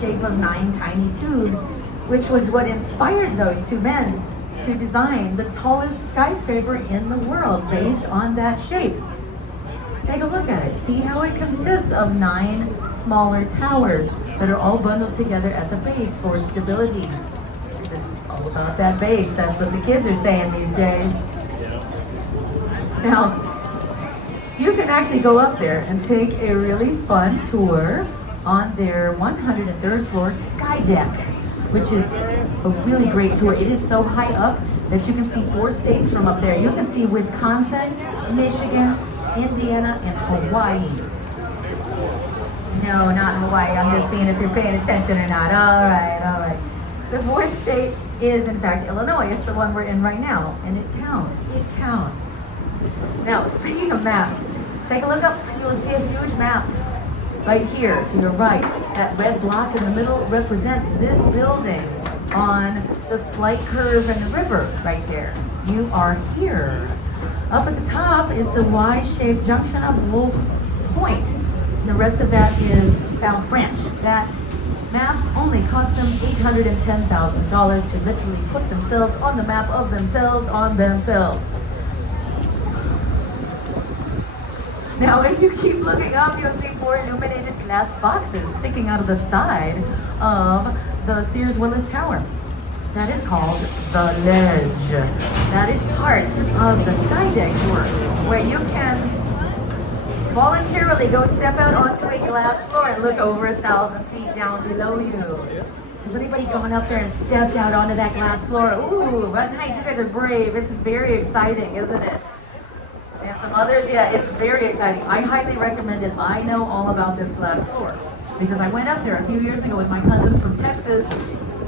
shape of 9 tiny tubes, which was what inspired those two men to design the tallest skyscraper in the world based on that shape. Take a look at it. See how it consists of 9 smaller towers that are all bundled together at the base for stability. It's all about that base. That's what the kids are saying these days. Now, you can actually go up there and take a really fun tour on their 103rd floor sky deck, which is a really great tour. It is so high up that you can see 4 states from up there. You can see Wisconsin, Michigan, Indiana, and Hawaii. No, not Hawaii. I'm just seeing if you're paying attention or not. All right. The 4th state is, in fact, Illinois. It's the one we're in right now, and it counts. It counts. Now, speaking of maps, take a look up and you'll see a huge map right here to your right. That red block in the middle represents this building on the flight curve and the river right there. You are here. Up at the top is the Y-shaped junction of Wolf Point. The rest of that is South Branch. That map only cost them $810,000 to literally put themselves on the map of themselves on themselves. Now, if you keep looking up, you'll see 4 illuminated glass boxes sticking out of the side of the Sears Willis Tower. That is called the ledge. That is part of the sky deck tour, where you can voluntarily go step out onto a glass floor and look over 1,000 feet down below you. Has anybody gone up there and stepped out onto that glass floor? Ooh, but nice, you guys are brave. It's very exciting, isn't it? And some others, yeah, it's very exciting. I highly recommend it. I know all about this glass floor because I went up there a few years ago with my cousins from Texas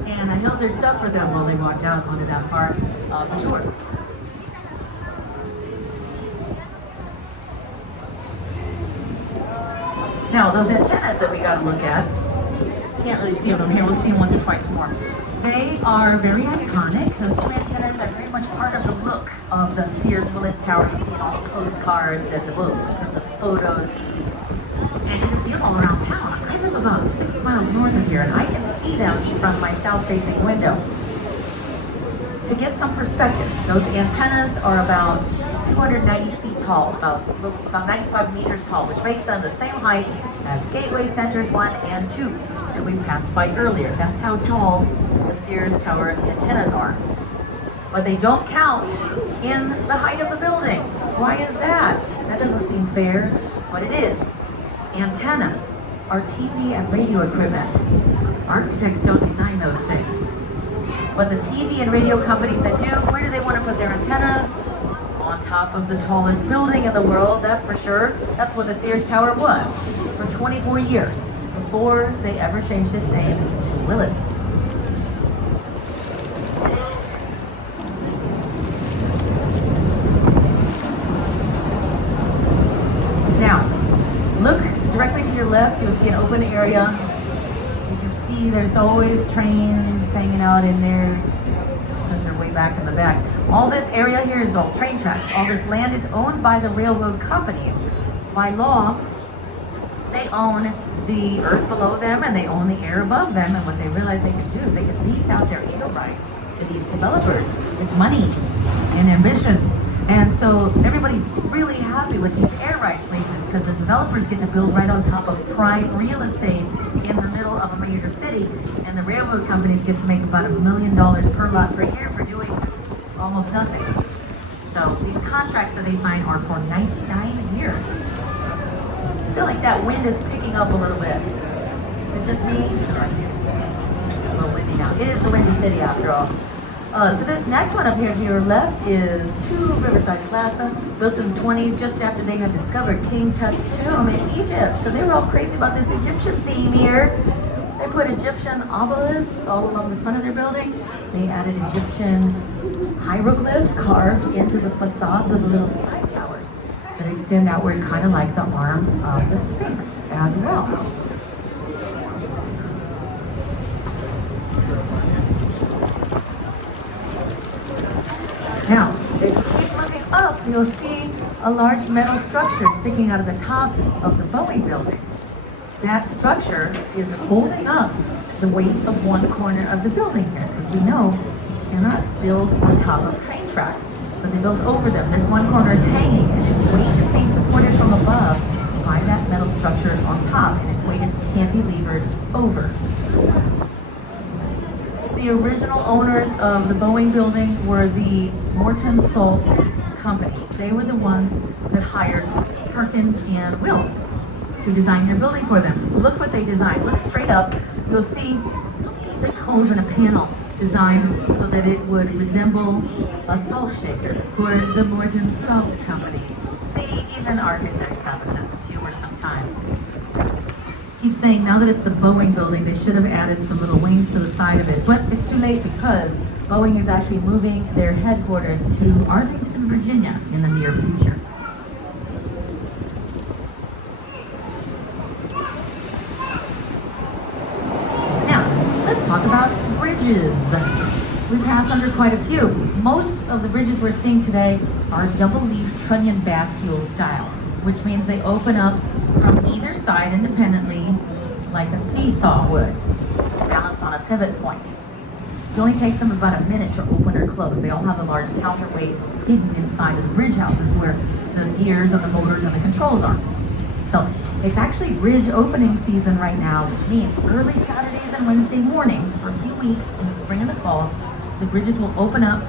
and I held their stuff for them while they walked out onto that part of the tour. Now, those antennas that we got to look at, can't really see them from here. We'll see them once or twice more. They are very iconic. Those 2 antennas are very much part of the look of the Sears Willis Tower. You see all the postcards and the books and the photos. And you can see them all around town. I live about 6 miles north of here, and I can see them from my south-facing window. To get some perspective, those antennas are about 290 feet tall, about 95 meters tall, which makes them the same height as Gateway Centers 1 and 2 that we passed by earlier. That's how tall the Sears Tower antennas are. But they don't count in the height of the building. Why is that? That doesn't seem fair, but it is. Antennas are TV and radio equipment. Architects don't design those things. But the TV and radio companies that do, where do they want to put their antennas? On top of the tallest building in the world, that's for sure. That's what the Sears Tower was for 24 years before they ever changed its name to Willis. Now, look directly to your left, you'll see an open area. You can see there's always trains hanging out in there because they're way back in the back. All this area here is all train tracks. All this land is owned by the railroad companies. By law, they own the earth below them and they own the air above them. And what they realize they can do is they can lease out their air rights to these developers with money and ambition. And so everybody's really happy with these air rights leases because the developers get to build right on top of prime real estate in the middle of a major city. And the railroad companies get to make about $1 million per lot per year for doing almost nothing. So these contracts that they sign are for 99 years. I feel like that wind is picking up a little bit. Is it just me? Sorry. It's a little windy now. It is the Windy City after all. So this next one up here to your left is Riverside Plaza, built in the 20s just after they had discovered King Tut's tomb in Egypt. So they were all crazy about this Egyptian theme here. They put Egyptian obelisks all along the front of their building. They added Egyptian hieroglyphs carved into the facades of the little side towers that extend outward, kind of like the arms of the Sphinx as well. Now, if you keep looking up, you'll see a large metal structure sticking out of the top of the Boeing building. that structure is holding up the weight of one corner of the building here, because we know you cannot build on top of train tracks, but they built over them. This one corner is hanging, and its weight is being supported from above by that metal structure on top, and its weight is cantilevered over. The original owners of the Boeing building were the Morton Salt Company. They were the ones that hired Perkins and Will to design their building for them. Look what they designed. Look straight up. You'll see 6 holes in a panel designed so that it would resemble a salt shaker for the Morton Salt Company. See, even architects have a sense of humor sometimes. Keep saying now that it's the Boeing building, they should have added some little wings to the side of it, but it's too late because Boeing is actually moving their headquarters to Arlington, Virginia in the near future. Now, let's talk about bridges. We pass under quite a few. Most of the bridges we're seeing today are double-leaf trunnion bascule style, which means they open up from either side independently like a seesaw would, balanced on a pivot point. It only takes them about a minute to open or close. They all have a large counterweight hidden inside of the bridge houses where the gears and the motors and the controls are. So it's actually bridge opening season right now, which means early Saturdays and Wednesday mornings for a few weeks in the spring and the fall, the bridges will open up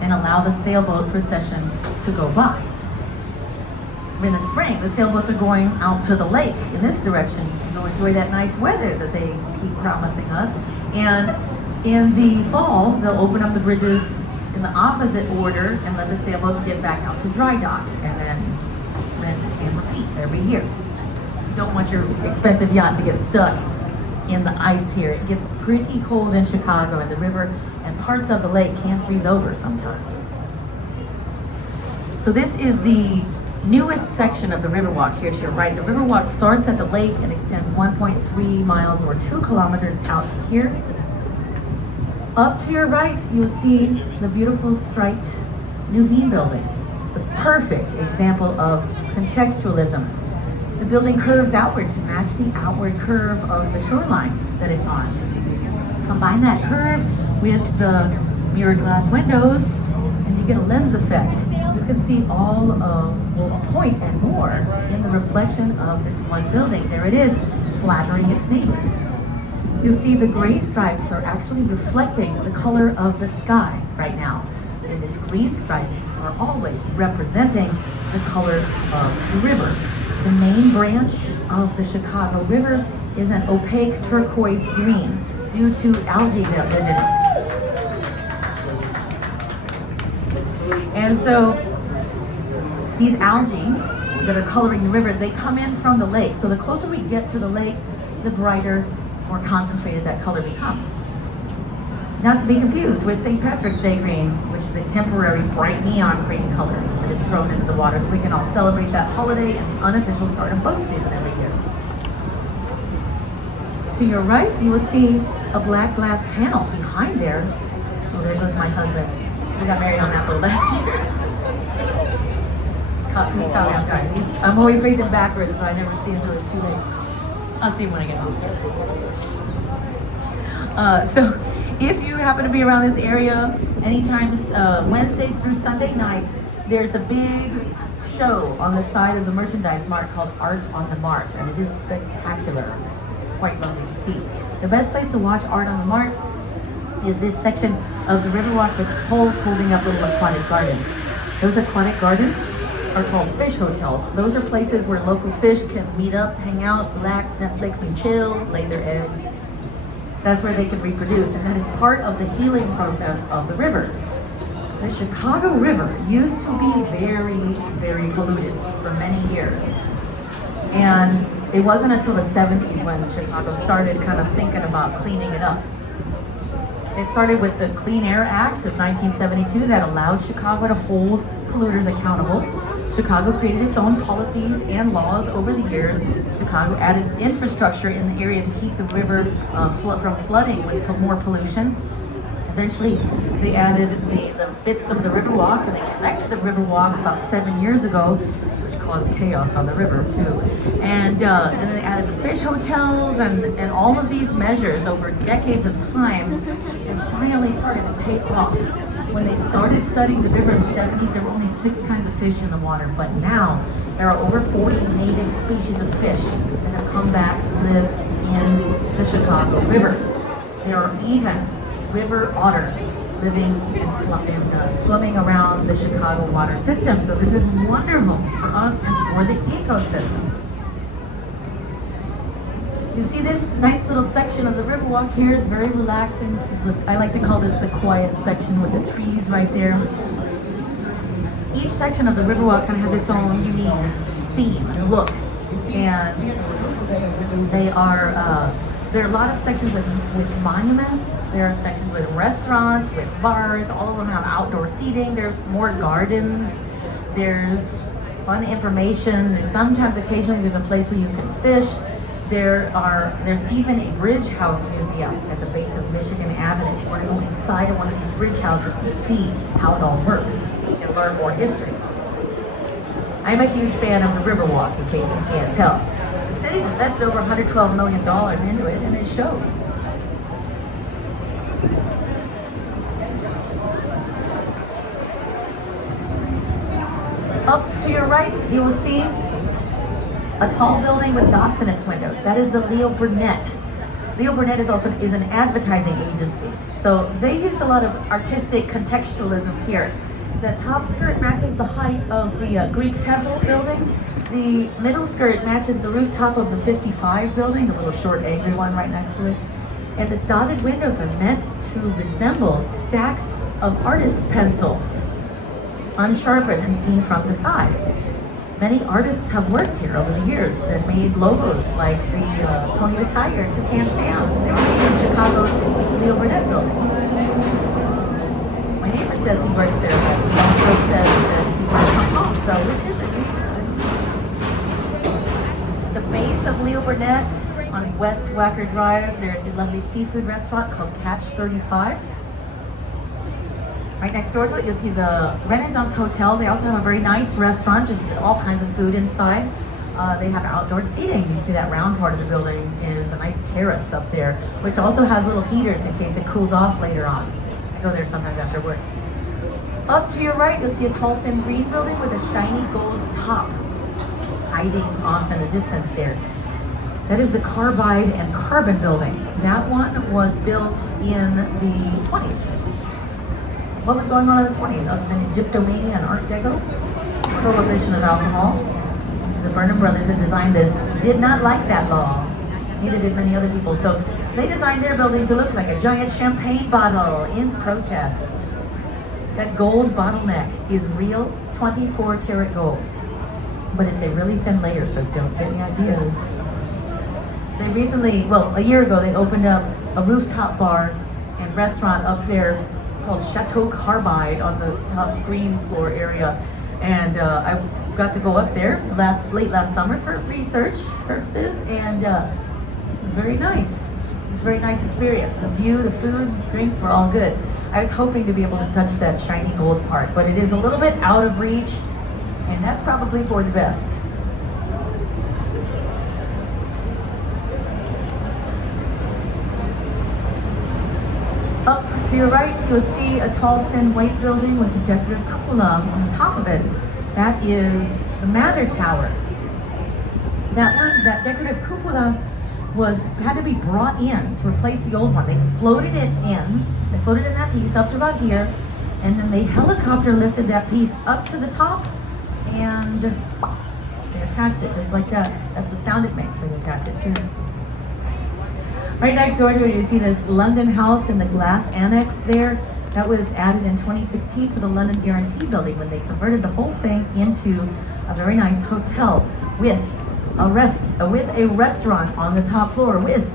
and allow the sailboat procession to go by. In the spring, the sailboats are going out to the lake in this direction to go enjoy that nice weather that they keep promising us. And in the fall, they'll open up the bridges in the opposite order and let the sailboats get back out to dry dock and then rinse and repeat every year. You don't want your expensive yacht to get stuck in the ice here. It gets pretty cold in Chicago, and the river and parts of the lake can freeze over sometimes. So this is the newest section of the Riverwalk here to your right. The Riverwalk starts at the lake and extends 1.3 miles or 2 kilometers out to here. Up to your right, you'll see the beautiful striped Nuveen building, the perfect example of contextualism. The building curves outward to match the outward curve of the shoreline that it's on. Combine that curve with the mirrored glass windows, and you get a lens effect. You can see all of Wolf Point and more in the reflection of this one building. There it is, flattering its neighbors. You'll see the gray stripes are actually reflecting the color of the sky right now. And its green stripes are always representing the color of the river. The main branch of the Chicago River is an opaque turquoise green due to algae that live in it. And so these algae that are coloring the river, they come in from the lake. So the closer we get to the lake, the brighter, more concentrated that color becomes. Not to be confused with St. Patrick's Day green, which is a temporary bright neon green color that is thrown into the water so we can all celebrate that holiday and the unofficial start of boat season every year. To your right, you will see a black glass panel behind there. Oh, there goes my husband. We got married on that boat last year. Caught me off guard. I'm always facing backwards, so I never see him until it's too late. I'll see him when I get home. So if you happen to be around this area, anytime Wednesdays through Sunday nights, there's a big show on the side of the merchandise mart called Art on the Mart, and it is spectacular. It's quite lovely to see. The best place to watch Art on the Mart is this section of the Riverwalk with poles holding up little aquatic gardens. Those aquatic gardens are called fish hotels. Those are places where local fish can meet up, hang out, relax, Netflix, and chill, lay their eggs. That's where they can reproduce, and that is part of the healing process of the river. The Chicago River used to be very, very polluted for many years. And it wasn't until the 70s when Chicago started kind of thinking about cleaning it up. It started with the Clean Air Act of 1972 that allowed Chicago to hold polluters accountable. Chicago created its own policies and laws over the years. Chicago added infrastructure in the area to keep the river from flooding with more pollution. Eventually, they added the bits of the Riverwalk, and they connected the Riverwalk about 7 years ago, which caused chaos on the river too. And then they added the fish hotels and all of these measures over decades of time, and finally started to pay off. When they started studying the river in the 70s, there were only 6 kinds of fish in the water, but now there are over 40 native species of fish that have come back to live in the Chicago River. There are even river otters living in swimming around the Chicago water system. So this is wonderful for us and for the ecosystem. You see this nice little section of the Riverwalk here is very relaxing. This is I like to call this the quiet section with the trees right there. Each section of the Riverwalk kind of has its own unique theme and look. And they are, there are a lot of sections with monuments. There are sections with restaurants, with bars. All of them have outdoor seating. There's more gardens. There's fun information. Occasionally there's a place where you can fish. There's even a bridge house museum at the base of Michigan Avenue. If you want to go inside of one of these bridge houses and see how it all works and learn more history. I'm a huge fan of the Riverwalk, in case you can't tell. The city's invested over $112 million into it, and it showed. Up to your right, you will see a tall building with dots in its windows. That is the Leo Burnett. Leo Burnett is an advertising agency. So they use a lot of artistic contextualism here. The top skirt matches the height of the Greek temple building. The middle skirt matches the rooftop of the 55 building, the little short angry one right next to it. And the dotted windows are meant to resemble stacks of artists' pencils, unsharpened and seen from the side. Many artists have worked here over the years and made logos like the Tony the Tiger and Toucan Sam's. They were made in Chicago's Leo Burnett building. My neighbor says he works there, but he also says that he works from home, so which is it? The base of Leo Burnett on West Wacker Drive, there's a lovely seafood restaurant called Catch 35. Right next door to it, you'll see the Renaissance Hotel. They also have a very nice restaurant, just all kinds of food inside. They have outdoor seating. You see that round part of the building is a nice terrace up there, which also has little heaters in case it cools off later on. I go there sometimes after work. Up to your right, you'll see a tall, thin green building with a shiny gold top hiding off in the distance there. That is the Carbide and Carbon building. That one was built in the 20s. What was going on in the 20s? Other than Egyptomania and Art Deco? Prohibition of alcohol. The Burnham brothers that designed this did not like that law. Neither did many other people. So they designed their building to look like a giant champagne bottle in protest. That gold bottleneck is real 24 karat gold. But it's a really thin layer, so don't get any ideas. They recently, a year ago, they opened up a rooftop bar and restaurant up there called Chateau Carbide on the top green floor area. And I got to go up there late last summer for research purposes, and it was very nice. It was a very nice experience. The view, the food, drinks were all good. I was hoping to be able to touch that shiny gold part, but it is a little bit out of reach, and that's probably for the best. Up to your right, you'll see a tall, thin white building with a decorative cupola on top of it. That is the Mather Tower. That decorative cupola had to be brought in to replace the old one. They floated it in. They floated in that piece up to about here, and then they helicopter lifted that piece up to the top, and they attached it just like that. That's the sound it makes when you attach it too. Right next door to it, you see this London house in the glass annex there. That was added in 2016 to the London Guarantee building when they converted the whole thing into a very nice hotel with a restaurant on the top floor with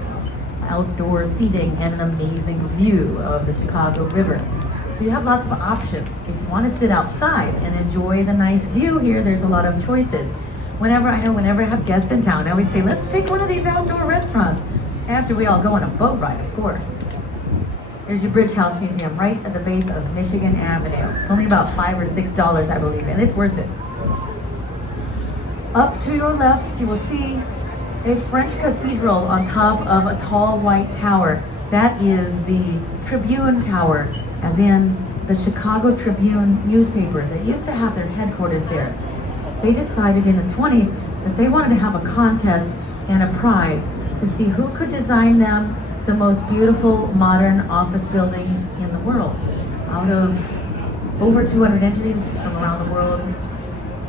outdoor seating and an amazing view of the Chicago River. So you have lots of options. If you want to sit outside and enjoy the nice view here, there's a lot of choices. Whenever I have guests in town, I always say, let's pick one of these outdoor restaurants. After we all go on a boat ride, of course. There's your Bridge House Museum right at the base of Michigan Avenue. It's only about $5 or $6, I believe, and it's worth it. Up to your left, you will see a French cathedral on top of a tall white tower. That is the Tribune Tower, as in the Chicago Tribune newspaper that used to have their headquarters there. They decided in the 20s that they wanted to have a contest and a prize to see who could design them the most beautiful modern office building in the world. Out of over 200 entries from around the world,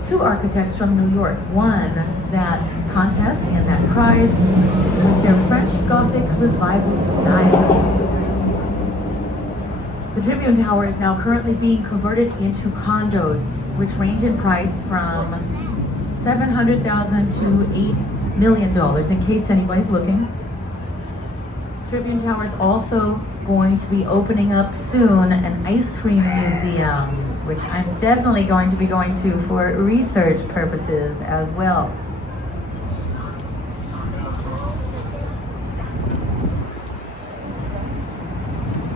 2 architects from New York won that contest and that prize with their French Gothic revival style. The Tribune Tower is now currently being converted into condos, which range in price from $700,000 to $8 million, in case anybody's looking. Tribune Tower is also going to be opening up soon an ice cream museum, which I'm definitely going to be going to for research purposes as well.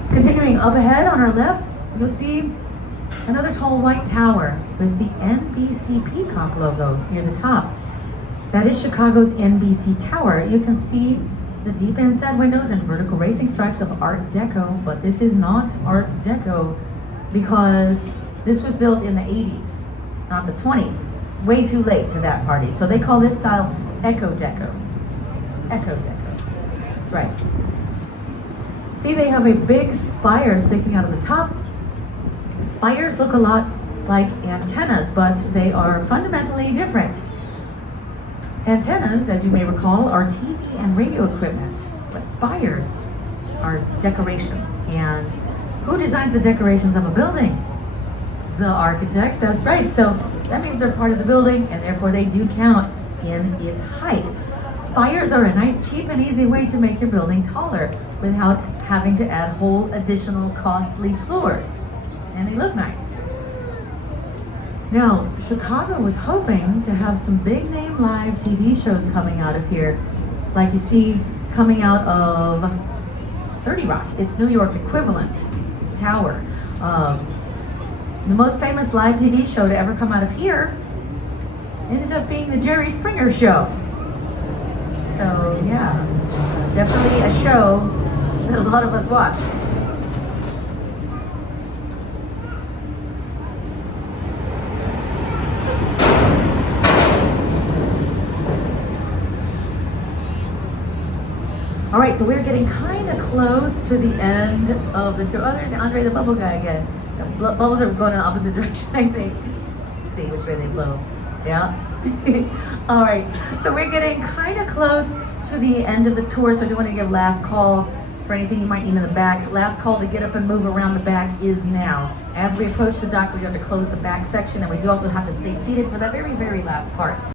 Continuing up ahead on our left, you'll see another tall white tower with the NBC Peacock logo near the top. That is Chicago's NBC Tower. You can see the deep inset windows and vertical racing stripes of Art Deco, but this is not Art Deco because this was built in the 80s, not the 20s. Way too late to that party. So they call this style Eco Deco. Eco Deco. That's right. See, they have a big spire sticking out of the top. Spires look a lot like antennas, but they are fundamentally different. Antennas, as you may recall, are TV and radio equipment, but spires are decorations. And who designs the decorations of a building? The architect, that's right. So that means they're part of the building, and therefore they do count in its height. Spires are a nice, cheap, and easy way to make your building taller without having to add whole additional costly floors. And they look nice. Now, Chicago was hoping to have some big name live TV shows coming out of here, like you see coming out of 30 Rock, its New York equivalent tower. The most famous live TV show to ever come out of here ended up being the Jerry Springer Show. So yeah, definitely a show that a lot of us watched. All right, so we're getting kind of close to the end of the show. Oh, there's Andre the Bubble Guy again. The bubbles are going in the opposite direction, I think. Let's see which way they blow. Yeah. All right, so we're getting kind of close to the end of the tour, so I do want to give last call for anything you might need in the back. Last call to get up and move around the back is now. As we approach the dock, we have to close the back section, and we do also have to stay seated for that very, very last part.